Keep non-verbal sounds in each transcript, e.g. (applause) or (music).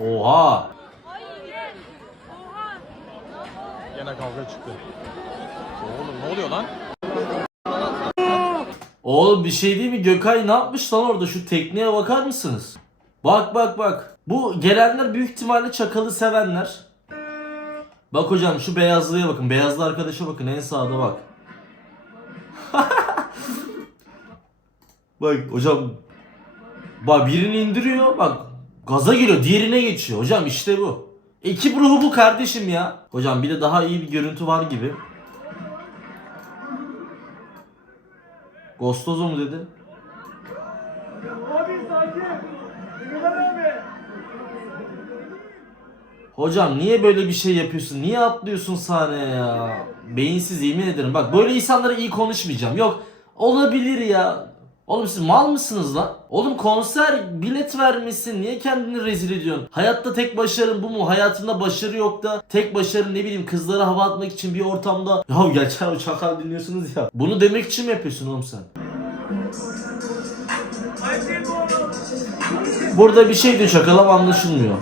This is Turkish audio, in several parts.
Oha. Gene kavga çıktı. Oğlum ne oluyor lan? Oğlum bir şey değil mi? Gökay ne yapmış lan orada? Şu tekniğe bakar mısınız? Bak bak bak. Bu gelenler büyük ihtimalle çakalı sevenler. Bak hocam şu beyazlıya bakın. Beyazlı arkadaşa bakın en sağda bak. (laughs) bak hocam. Bak birini indiriyor bak. Gaza geliyor diğerine geçiyor. Hocam işte bu. Ekip ruhu bu kardeşim ya. Hocam bir de daha iyi bir görüntü var gibi. Gostozo mu dedi? Abi sakin. Abi. Hocam niye böyle bir şey yapıyorsun? Niye atlıyorsun sahneye ya? Beyinsiz yemin ederim. Bak böyle insanlara iyi konuşmayacağım. Yok olabilir ya. Oğlum siz mal mısınız lan? Oğlum konser bilet vermişsin. Niye kendini rezil ediyorsun? Hayatta tek başarın bu mu? Hayatında başarı yok da tek başarın ne bileyim kızlara hava atmak için bir ortamda. Ya geçen çakal dinliyorsunuz ya. Bunu demek için mi yapıyorsun oğlum sen? Burada bir şey diyor çakal ama anlaşılmıyor.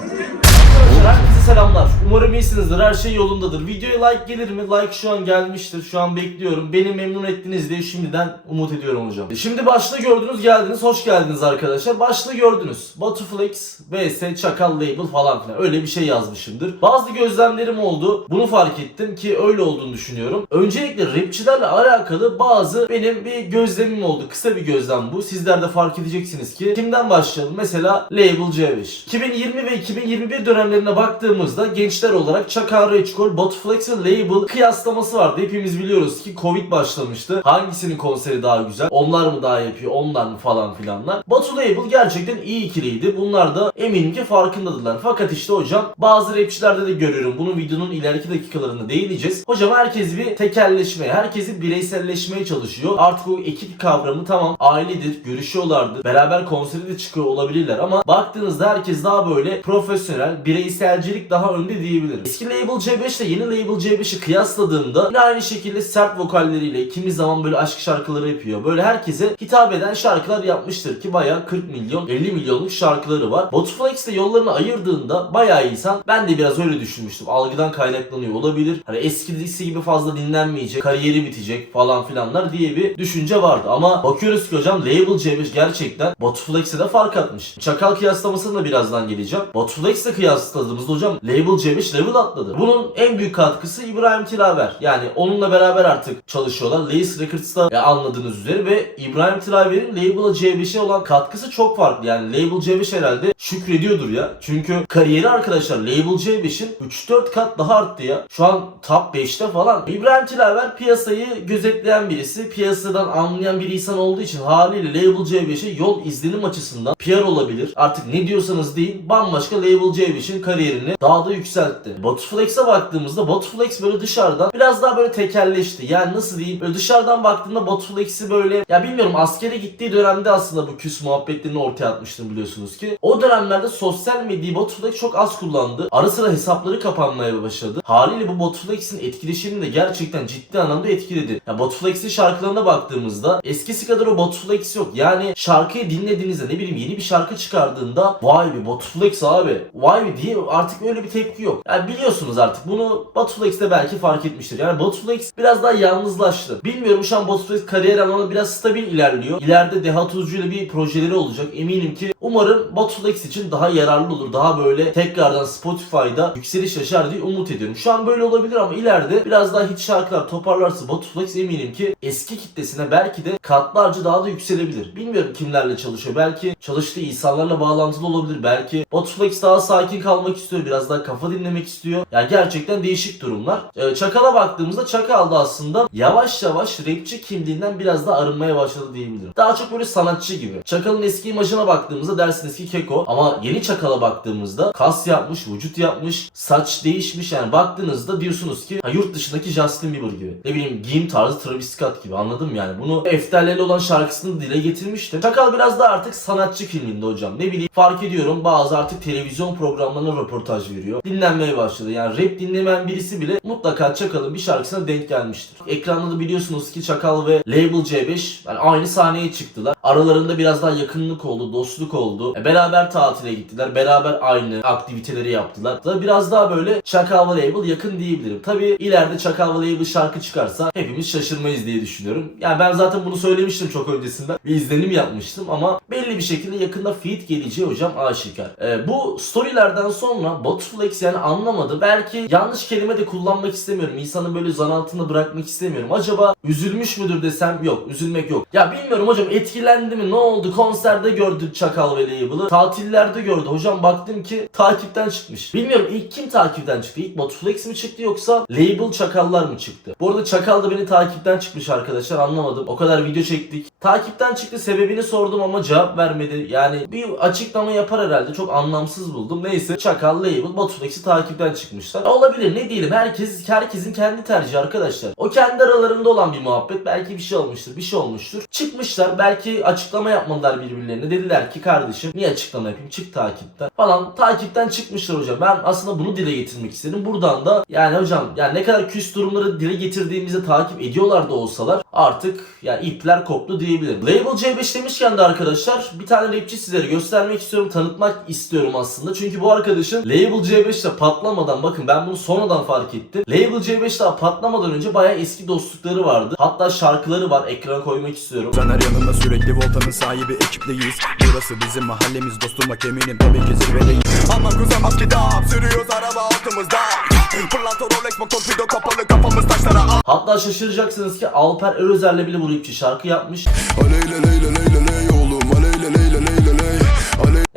Selamlar. Umarım iyisinizdir. Her şey yolundadır. Videoya like gelir mi? Like şu an gelmiştir. Şu an bekliyorum. Beni memnun ettiniz diye şimdiden umut ediyorum hocam. Şimdi başta gördünüz geldiniz. Hoş geldiniz arkadaşlar. Başta gördünüz. Batuflex vs Çakal Label falan filan. Öyle bir şey yazmışımdır. Bazı gözlemlerim oldu. Bunu fark ettim ki öyle olduğunu düşünüyorum. Öncelikle rapçilerle alakalı bazı benim bir gözlemim oldu. Kısa bir gözlem bu. Sizler de fark edeceksiniz ki. Kimden başlayalım? Mesela Label C5. 2020 ve 2021 dönemlerine baktığımızda gençler olarak Çakal Reçkol, Batuflex ve Label kıyaslaması vardı. Hepimiz biliyoruz ki Covid başlamıştı. Hangisinin konseri daha güzel? Onlar mı daha yapıyor? Onlar mı falan filanlar. Batu Label gerçekten iyi ikiliydi. Bunlar da eminim ki farkındadılar. Fakat işte hocam bazı rapçilerde de görüyorum. Bunu videonun ileriki dakikalarında değineceğiz. Hocam herkes bir tekelleşmeye, herkesi bireyselleşmeye çalışıyor. Artık o ekip kavramı tamam ailedir, görüşüyorlardı. Beraber konsere de çıkıyor olabilirler ama baktığınızda herkes daha böyle profesyonel, bireyselcilik daha önde diyebilirim. Eski Label C5 ile yeni Label C5'i kıyasladığımda yine aynı şekilde sert vokalleriyle kimi zaman böyle aşk şarkıları yapıyor. Böyle herkese hitap eden şarkılar yapmıştır ki bayağı 40 milyon 50 milyonluk şarkıları var. Botuflex de yollarını ayırdığında bayağı insan ben de biraz öyle düşünmüştüm. Algıdan kaynaklanıyor olabilir. Hani eskisi gibi fazla dinlenmeyecek, kariyeri bitecek falan filanlar diye bir düşünce vardı. Ama bakıyoruz ki hocam Label C5 gerçekten Botuflex'e de fark atmış. Çakal kıyaslamasına da birazdan geleceğim. Botuflex'le kıyasladığımızda hocam Label C5 level atladı. Bunun en büyük katkısı İbrahim Tilaver. Yani onunla beraber artık çalışıyorlar. Lace Records'ta e, anladığınız üzere ve İbrahim Tilaver'in Label'a C5'e olan katkısı çok farklı. Yani Label C5 herhalde şükrediyordur ya. Çünkü kariyeri arkadaşlar Label C5'in 3-4 kat daha arttı ya. Şu an top 5'te falan. İbrahim Tilaver piyasayı gözetleyen birisi. Piyasadan anlayan bir insan olduğu için haliyle Label C5'e yol izlenim açısından PR olabilir. Artık ne diyorsanız deyin bambaşka Label C5'in kariyerini daha da yükseltti. Batuflex'e baktığımızda Batuflex böyle dışarıdan biraz daha böyle tekelleşti. Yani nasıl diyeyim? Böyle dışarıdan baktığımda Batuflex'i böyle ya bilmiyorum askere gittiği dönemde aslında bu küs muhabbetlerini ortaya atmıştım biliyorsunuz ki. O dönemlerde sosyal medyayı Batuflex çok az kullandı. Ara sıra hesapları kapanmaya başladı. Haliyle bu Batuflex'in etkileşimini de gerçekten ciddi anlamda etkiledi. Ya Batuflex'in şarkılarına baktığımızda eskisi kadar o Batuflex yok. Yani şarkıyı dinlediğinizde ne bileyim yeni bir şarkı çıkardığında vay be Batuflex abi vay be diye artık öyle bir tepki yok. Yani biliyorsunuz artık bunu Batuflex de belki fark etmiştir. Yani Batuflex biraz daha yalnızlaştı. Bilmiyorum şu an Batuflex kariyer anlamında biraz stabil ilerliyor. İleride Deha Tuzcu ile bir projeleri olacak. Eminim ki umarım Batuflex için daha yararlı olur. Daha böyle tekrardan Spotify'da yükseliş yaşar diye umut ediyorum. Şu an böyle olabilir ama ileride biraz daha hit şarkılar toparlarsa Batuflex eminim ki eski kitlesine belki de katlarca daha da yükselebilir. Bilmiyorum kimlerle çalışıyor. Belki çalıştığı insanlarla bağlantılı olabilir. Belki Batuflex daha sakin kalmak istiyor. Biraz daha kafa dinlemek istiyor. Yani gerçekten değişik durumlar. Ee, Çakal'a baktığımızda Çakal da aslında yavaş yavaş rapçi kimliğinden biraz daha arınmaya başladı diyebilirim. Daha çok böyle sanatçı gibi. Çakal'ın eski imajına baktığımızda dersiniz ki keko ama yeni Çakal'a baktığımızda kas yapmış, vücut yapmış, saç değişmiş yani baktığınızda diyorsunuz ki ha, yurt dışındaki Justin Bieber gibi. Ne bileyim giyim tarzı Travis Scott gibi anladım yani. Bunu Efterlerle olan şarkısını dile getirmişti. Çakal biraz da artık sanatçı kimliğinde hocam. Ne bileyim fark ediyorum bazı artık televizyon programlarına röportaj veriyor. Dinlenmeye başladı. Yani rap dinlemeyen birisi bile mutlaka Çakal'ın bir şarkısına denk gelmiştir. Ekranda da biliyorsunuz ki Çakal ve Label C5 yani aynı sahneye çıktılar. Aralarında biraz daha yakınlık oldu, dostluk oldu. Oldu. E, beraber tatile gittiler. Beraber aynı aktiviteleri yaptılar. Tabii biraz daha böyle Çakal Label yakın diyebilirim. Tabii ileride Çakal Label şarkı çıkarsa hepimiz şaşırmayız diye düşünüyorum. Yani ben zaten bunu söylemiştim çok öncesinden. Bir izlenim yapmıştım ama belli bir şekilde yakında feat geleceği hocam aşikar. E, bu storylerden sonra Botflex yani anlamadı. Belki yanlış kelime de kullanmak istemiyorum. İnsanı böyle zan altında bırakmak istemiyorum. Acaba üzülmüş müdür desem yok. Üzülmek yok. Ya bilmiyorum hocam etkilendi mi? Ne oldu? Konserde gördü Çakal Label'ı. Tatillerde gördü. Hocam baktım ki takipten çıkmış. Bilmiyorum ilk kim takipten çıktı? İlk Botflex mi çıktı yoksa Label Çakallar mı çıktı? Bu arada Çakal da beni takipten çıkmış arkadaşlar. Anlamadım. O kadar video çektik. Takipten çıktı. Sebebini sordum ama cevap vermedi. Yani bir açıklama yapar herhalde. Çok anlamsız buldum. Neyse Çakal, Label, Botflex'i takipten çıkmışlar. Olabilir ne diyelim. Herkes herkesin kendi tercihi arkadaşlar. O kendi aralarında olan bir muhabbet. Belki bir şey olmuştur. Bir şey olmuştur. Çıkmışlar. Belki açıklama yapmadılar birbirlerine. Dediler ki kardeşim niye açıklama yapayım? Çık takipten. Falan takipten çıkmışlar hocam. Ben aslında bunu dile getirmek istedim. Buradan da yani hocam yani ne kadar küs durumları dile getirdiğimizde takip ediyorlar da olsalar artık yani ipler koptu diyebilirim. Label C5 demişken de arkadaşlar bir tane rapçi sizlere göstermek istiyorum. Tanıtmak istiyorum aslında. Çünkü bu arkadaşın Label C5'te patlamadan bakın ben bunu sonradan fark ettim. Label C5 daha patlamadan önce bayağı eski dostlukları vardı. Hatta şarkıları var. Ekrana koymak istiyorum. Caner yanında sürekli voltanın sahibi ekipleyiz Burası bizim mahallemiz dosturmak eminim tabii ki zirvedeyiz. Ama kuzen maske dağ sürüyoruz araba altımızda. Pırlanta Rolex motor torpido kapalı kafamız taşlara Hatta şaşıracaksınız ki Alper Erözer'le bile bu rapçi şarkı yapmış. Aleyle leyle leyle ley oğlum. Aleyle leyle leyle ley Ale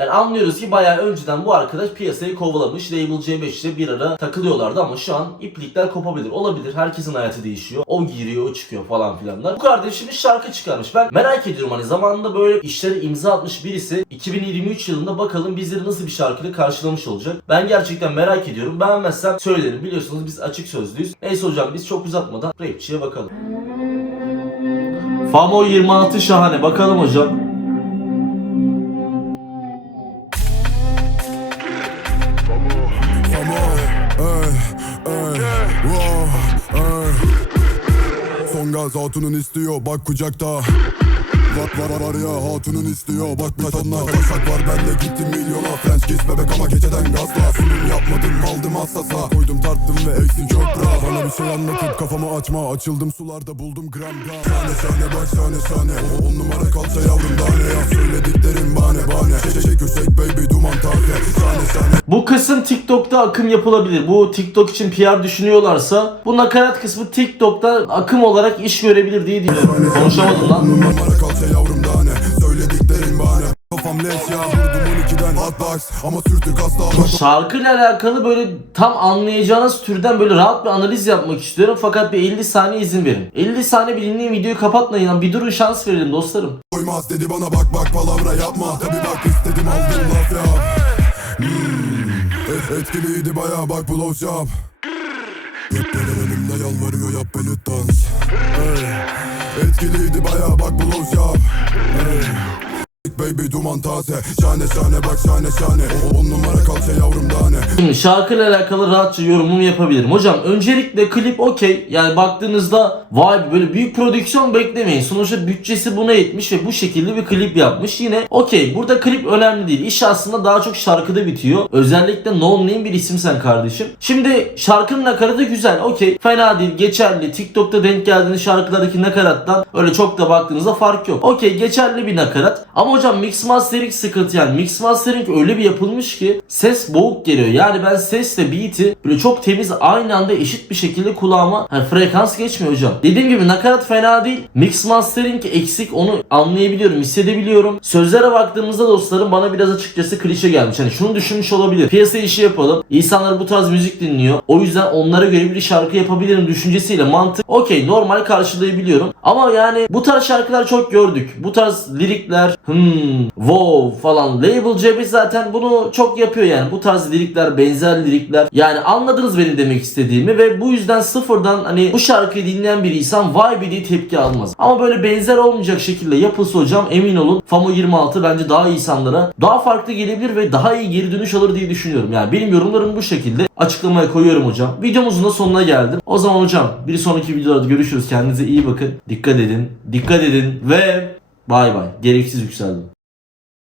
Yani anlıyoruz ki bayağı önceden bu arkadaş piyasayı kovalamış. Label C5 ile bir ara takılıyorlardı ama şu an iplikler kopabilir. Olabilir. Herkesin hayatı değişiyor. O giriyor, o çıkıyor falan filanlar. Bu kardeşimiz şarkı çıkarmış. Ben merak ediyorum hani zamanında böyle işlere imza atmış birisi 2023 yılında bakalım bizleri nasıl bir şarkıyla karşılamış olacak. Ben gerçekten merak ediyorum. Beğenmezsem söylerim. Biliyorsunuz biz açık sözlüyüz. Neyse hocam biz çok uzatmadan rapçiye bakalım. Famo 26 şahane. Bakalım hocam. Gaz hatunun istiyor. Bak kucakta Var var var ya hatunun istiyor. Bak bir tonla Taşak var. Bende gittim milyona. French kiss bebek ama geceden gazla. Sunum yapmadım aldım hassasa. Koydum tarttım ve eksin çok bra Bana bir şey anlatıp kafamı açma. Açıldım sularda buldum gram gram. Şahane şahane bak şahane şahane. O on numara kalça yavrum daha ne ya Söylediklerim bahane bahane. Şek şek köşek baby duman taze. Şahane şahane. Bu kısım TikTok'ta akım yapılabilir. Bu TikTok için PR düşünüyorlarsa bu nakarat kısmı TikTok'ta akım olarak iş görebilir diye düşünüyorum. Konuşamadım lan. Kalça yavrum daha ne Söylediklerin bahane Kafam leş ya Vurdum 12'den hotbox Ama sürtük asla Şarkıyla alakalı böyle tam anlayacağınız türden böyle rahat bir analiz yapmak istiyorum. Fakat bir 50 saniye izin verin. 50 saniye bir dinleyin videoyu kapatmayın. lan. Bir durun şans verelim dostlarım. Koymaz dedi bana bak bak palavra yapma Tabi bak istedim aldım laf ya hmm. Et, Etkiliydi baya bak bu love shop Yepyeni önümde yalvarıyor yap beni dans hey. Etkiliydi baya bak bu shop hey. Baby duman taze Şahane şahane bak şahane şahane on numara kalça yavrum daha ne Şimdi şarkıyla alakalı rahatça yorumumu yapabilirim. Hocam öncelikle klip okey. Yani baktığınızda vay böyle büyük prodüksiyon beklemeyin. Sonuçta bütçesi buna yetmiş ve bu şekilde bir klip yapmış. Yine okey. Burada klip önemli değil. İş aslında daha çok şarkıda bitiyor. Özellikle no name bir isimsen kardeşim. Şimdi şarkının nakaratı güzel. Okey. Fena değil. Geçerli. TikTok'ta denk geldiğiniz şarkılardaki nakarattan öyle çok da baktığınızda fark yok. Okey. Geçerli bir nakarat. Ama hocam mix mastering sıkıntı yani. Mix mastering öyle bir yapılmış ki ses boğuk geliyor. Yani ben sesle beat'i böyle çok temiz aynı anda eşit bir şekilde kulağıma hani frekans geçmiyor hocam. Dediğim gibi nakarat fena değil. Mix mastering eksik onu anlayabiliyorum, hissedebiliyorum. Sözlere baktığımızda dostlarım bana biraz açıkçası klişe gelmiş. Hani şunu düşünmüş olabilir. Piyasa işi yapalım. İnsanlar bu tarz müzik dinliyor. O yüzden onlara göre bir şarkı yapabilirim düşüncesiyle mantık okey normal karşılayabiliyorum. Ama yani bu tarz şarkılar çok gördük. Bu tarz lirikler hmm wow falan. Label C5 zaten bunu çok yapıyor yani. Bu tarz lirikler, benzer lirikler. Yani anladınız benim demek istediğimi ve bu yüzden sıfırdan hani bu şarkıyı dinleyen bir insan vay be diye tepki almaz. Ama böyle benzer olmayacak şekilde yapılsa hocam emin olun FAMO 26 bence daha iyi insanlara daha farklı gelebilir ve daha iyi geri dönüş alır diye düşünüyorum. Yani benim yorumlarım bu şekilde. Açıklamaya koyuyorum hocam. Videomuzun da sonuna geldim. O zaman hocam bir sonraki videoda görüşürüz. Kendinize iyi bakın. Dikkat edin. Dikkat edin ve bay bay. Gereksiz yükseldim.